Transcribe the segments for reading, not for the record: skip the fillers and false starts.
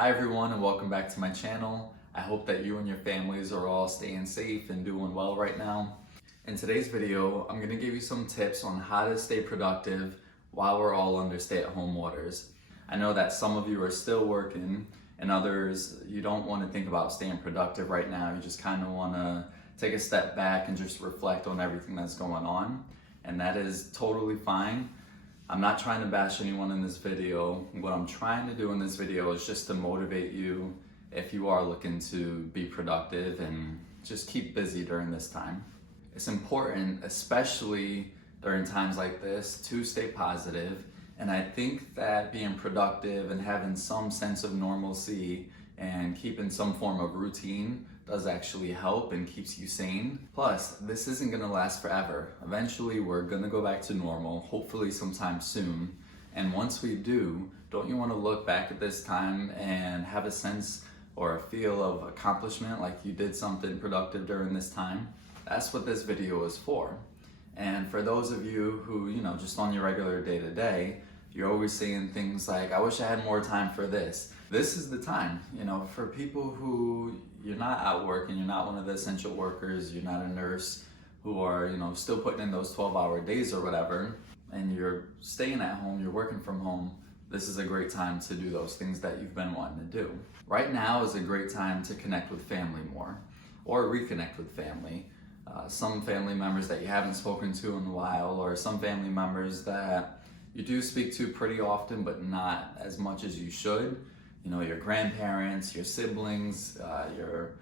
Hi everyone and welcome back to my channel. I hope that you and your families are all staying safe and doing well right now. In today's video, I'm going to give you some tips on how to stay productive while we're all under stay-at-home orders. I know that some of you are still working and others, you don't want to think about staying productive right now. You just kind of want to take a step back and just reflect on everything that's going on. And that is totally fine. I'm not trying to bash anyone in this video. What I'm trying to do in this video is just to motivate you if you are looking to be productive and just keep busy during this time. It's important, especially during times like this, to stay positive. And I think that being productive and having some sense of normalcy and keeping some form of routine does actually help and keeps you sane. Plus, this isn't gonna last forever. Eventually, we're gonna go back to normal, hopefully sometime soon. And once we do, don't you wanna look back at this time and have a sense or a feel of accomplishment, like you did something productive during this time? That's what this video is for. And for those of you who, just on your regular day-to-day, you're always saying things like, I wish I had more time for this. This is the time, for people who you're not at work and you're not one of the essential workers, you're not a nurse who are, still putting in those 12-hour days or whatever, and you're staying at home, you're working from home, this is a great time to do those things that you've been wanting to do. Right now is a great time to connect with family more, or reconnect with family. Some family members that you haven't spoken to in a while, or some family members that you do speak to pretty often, but not as much as you should. Your grandparents, your siblings, your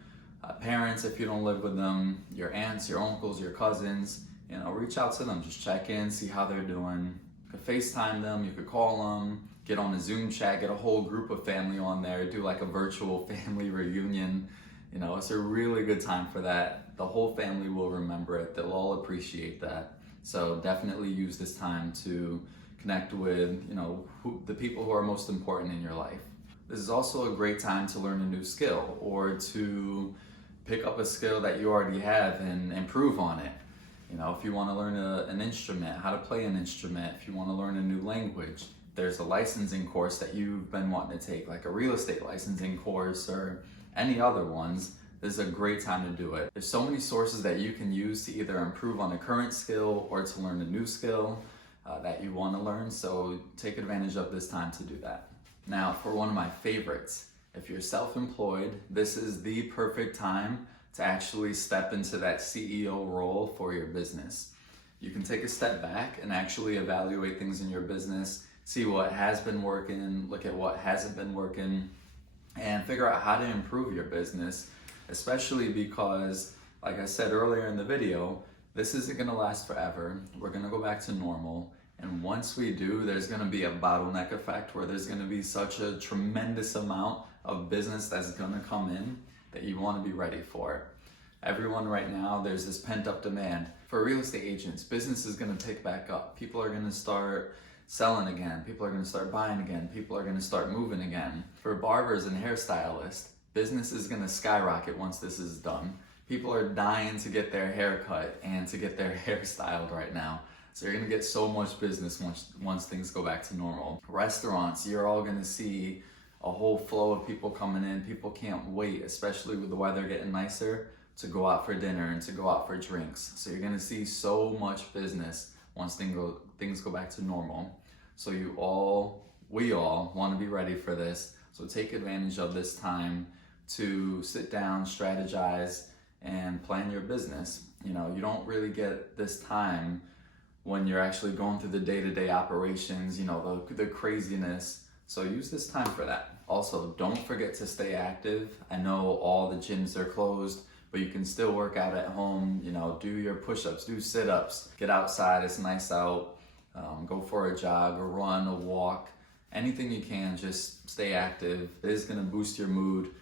parents if you don't live with them, your aunts, your uncles, your cousins, reach out to them, just check in, see how they're doing. You could FaceTime them, you could call them, get on a Zoom chat, get a whole group of family on there, do like a virtual family reunion. It's a really good time for that. The whole family will remember it, they'll all appreciate that. So definitely use this time to connect with, the people who are most important in your life. This is also a great time to learn a new skill or to pick up a skill that you already have and improve on it. If you want to learn an instrument, how to play an instrument, if you want to learn a new language, there's a licensing course that you've been wanting to take, like a real estate licensing course or any other ones. This is a great time to do it. There's so many sources that you can use to either improve on a current skill or to learn a new skill that you want to learn. So take advantage of this time to do that. Now, for one of my favorites, if you're self-employed, this is the perfect time to actually step into that CEO role for your business. You can take a step back and actually evaluate things in your business, see what has been working, look at what hasn't been working, and figure out how to improve your business, especially because, like I said earlier in the video, this isn't gonna last forever. We're gonna go back to normal. And once we do, there's gonna be a bottleneck effect where there's gonna be such a tremendous amount of business that's gonna come in that you wanna be ready for it. Everyone right now, there's this pent up demand. For real estate agents, business is gonna pick back up. People are gonna start selling again. People are gonna start buying again. People are gonna start moving again. For barbers and hairstylists, business is gonna skyrocket once this is done. People are dying to get their hair cut and to get their hair styled right now. So you're gonna get so much business once things go back to normal. Restaurants, you're all gonna see a whole flow of people coming in. People can't wait, especially with the weather getting nicer, to go out for dinner and to go out for drinks. So you're gonna see so much business once things go back to normal. So we all wanna be ready for this. So take advantage of this time to sit down, strategize, and plan your business. You don't really get this time when you're actually going through the day-to-day operations, the craziness. So use this time for that. Also, don't forget to stay active. I know all the gyms are closed, but you can still work out at home. Do your push-ups, do sit-ups, get outside, it's nice out. Go for a jog, a run, a walk, anything you can, just stay active. It is gonna boost your mood.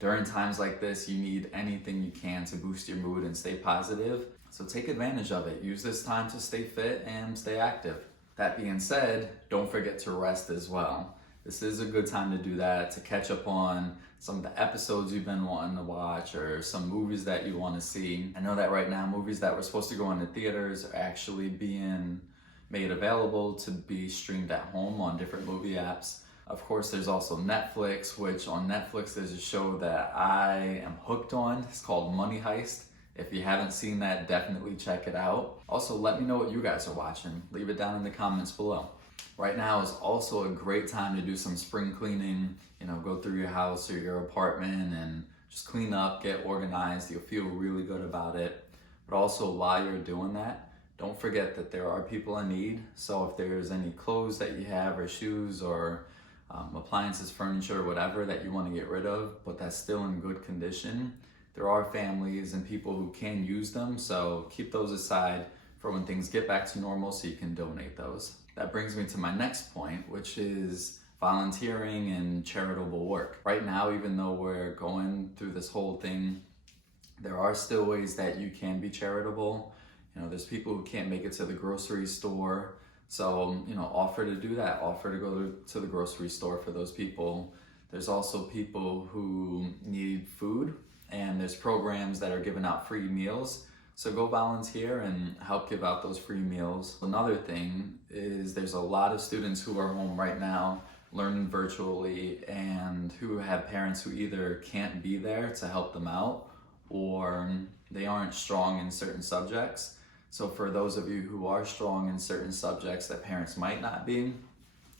During times like this, you need anything you can to boost your mood and stay positive. So take advantage of it. Use this time to stay fit and stay active. That being said, don't forget to rest as well. This is a good time to do that, to catch up on some of the episodes you've been wanting to watch or some movies that you want to see. I know that right now, movies that were supposed to go into theaters are actually being made available to be streamed at home on different movie apps. Of course, there's also Netflix, which on Netflix there's a show that I am hooked on. It's called Money Heist. If you haven't seen that, definitely check it out. Also, let me know what you guys are watching. Leave it down in the comments below. Right now is also a great time to do some spring cleaning. Go through your house or your apartment and just clean up, get organized. You'll feel really good about it. But also while you're doing that, don't forget that there are people in need. So if there's any clothes that you have or shoes or appliances, furniture, whatever that you want to get rid of, but that's still in good condition, there are families and people who can use them. So keep those aside for when things get back to normal so you can donate those. That brings me to my next point, which is volunteering and charitable work. Right now, even though we're going through this whole thing, there are still ways that you can be charitable. There's people who can't make it to the grocery store. So, offer to do that. Offer to go to the grocery store for those people. There's also people who need food, and there's programs that are giving out free meals. So go volunteer and help give out those free meals. Another thing is there's a lot of students who are home right now learning virtually and who have parents who either can't be there to help them out or they aren't strong in certain subjects. So for those of you who are strong in certain subjects that parents might not be,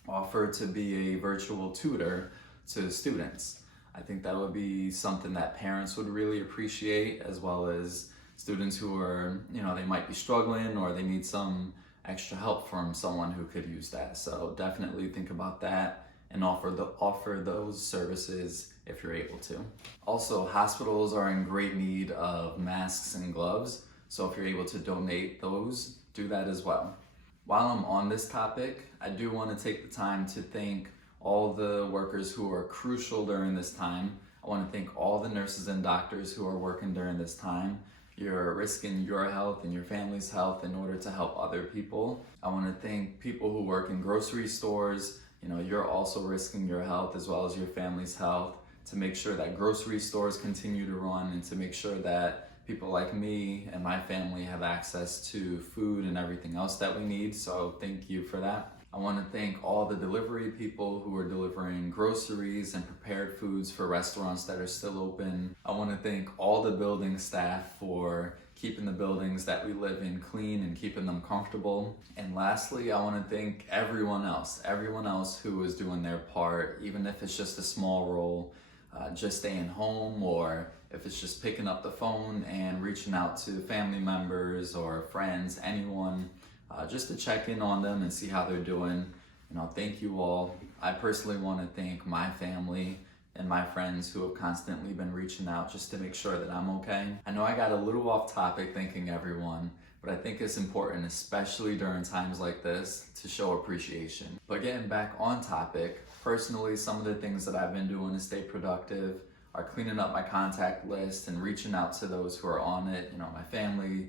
offer to be a virtual tutor to students. I think that would be something that parents would really appreciate, as well as students who are, they might be struggling or they need some extra help from someone who could use that. So definitely think about that and offer those services if you're able to. Also, hospitals are in great need of masks and gloves. So if you're able to donate those, do that as well. While I'm on this topic, I do want to take the time to thank all the workers who are crucial during this time. I want to thank all the nurses and doctors who are working during this time. You're risking your health and your family's health in order to help other people. I want to thank people who work in grocery stores. You're also risking your health as well as your family's health to make sure that grocery stores continue to run and to make sure that people like me and my family have access to food and everything else that we need. So thank you for that. I want to thank all the delivery people who are delivering groceries and prepared foods for restaurants that are still open. I want to thank all the building staff for keeping the buildings that we live in clean and keeping them comfortable. And lastly, I want to thank everyone else who is doing their part, even if it's just a small role, just staying home, or if it's just picking up the phone and reaching out to family members or friends, anyone, just to check in on them and see how they're doing. Thank you all. I personally want to thank my family and my friends who have constantly been reaching out just to make sure that I'm okay. I know I got a little off topic thanking everyone, but I think it's important, especially during times like this, to show appreciation. But getting back on topic, personally, some of the things that I've been doing to stay productive are cleaning up my contact list and reaching out to those who are on it, my family,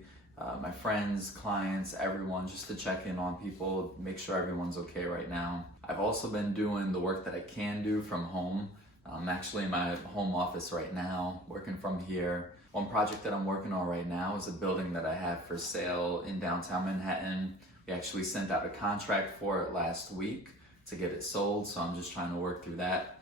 my friends, clients, everyone, just to check in on people, make sure everyone's okay right now. I've also been doing the work that I can do from home. I'm actually in my home office right now, working from here. One project that I'm working on right now is a building that I have for sale in downtown Manhattan. We actually sent out a contract for it last week to get it sold, so I'm just trying to work through that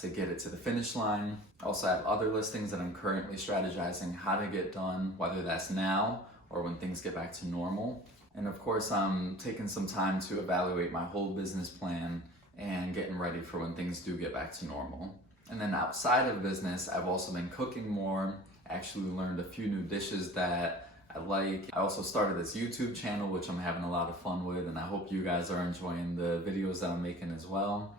to get it to the finish line. I also have other listings that I'm currently strategizing how to get done, whether that's now or when things get back to normal. And of course, I'm taking some time to evaluate my whole business plan and getting ready for when things do get back to normal. And then outside of business, I've also been cooking more. Actually learned a few new dishes that I like. I also started this YouTube channel, which I'm having a lot of fun with, and I hope you guys are enjoying the videos that I'm making as well.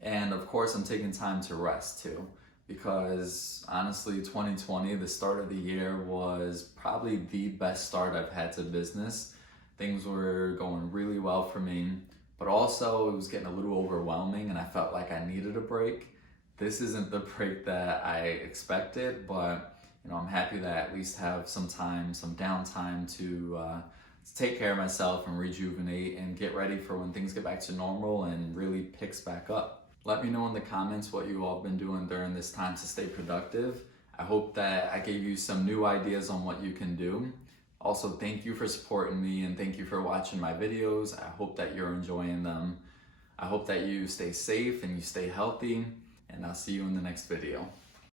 And of course, I'm taking time to rest too, because honestly, 2020, the start of the year, was probably the best start I've had to business. Things were going really well for me, but also it was getting a little overwhelming and I felt like I needed a break. This isn't the break that I expected, but I'm happy that I at least have some time, some downtime to take care of myself and rejuvenate and get ready for when things get back to normal and really picks back up. Let me know in the comments what you all have been doing during this time to stay productive. I hope that I gave you some new ideas on what you can do. Also, thank you for supporting me and thank you for watching my videos. I hope that you're enjoying them. I hope that you stay safe and you stay healthy, and I'll see you in the next video.